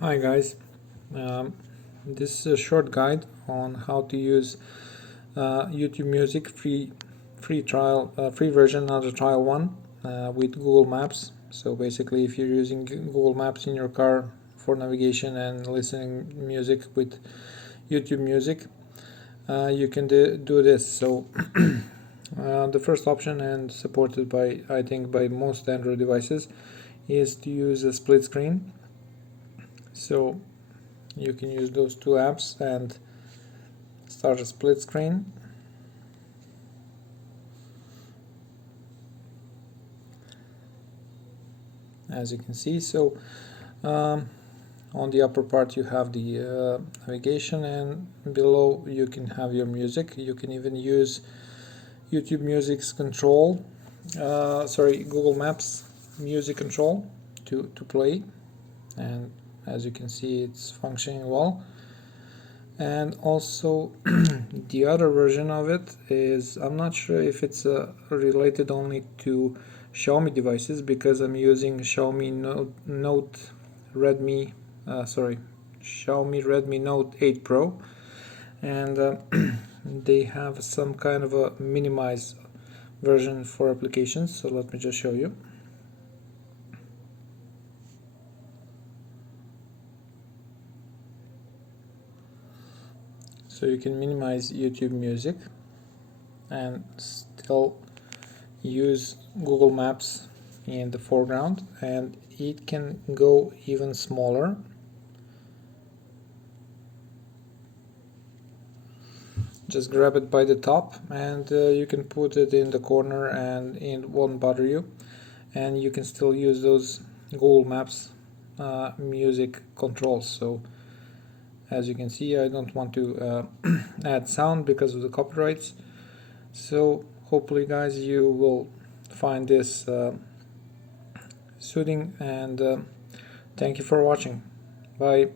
Hi guys, um, this is a short guide on how to use YouTube Music free trial free version, not a trial one, with Google Maps. So basically, if you're using Google Maps in your car for navigation and listening music with YouTube Music, you can do this. So the first option, and supported by I think by most Android devices, is to use a split screen. So you can use those two apps and start a split screen. As you can see, so um, on the upper part you have the navigation, and below you can have your music. You can even use YouTube Music's control, Google Maps music control to play, and as you can see it's functioning well. And also the other version of it is, I'm not sure if it's related only to Xiaomi devices, because I'm using Xiaomi Redmi Note 8 Pro, and they have some kind of a minimized version for applications. So let me just show you. So you can minimize YouTube Music and still use Google Maps in the foreground, and it can go even smaller. Just grab it by the top, and you can put it in the corner and it won't bother you, and you can still use those Google Maps music controls. So as you can see, I don't want to add sound because of the copyrights. So hopefully guys, you will find this soothing, and thank you for watching. Bye.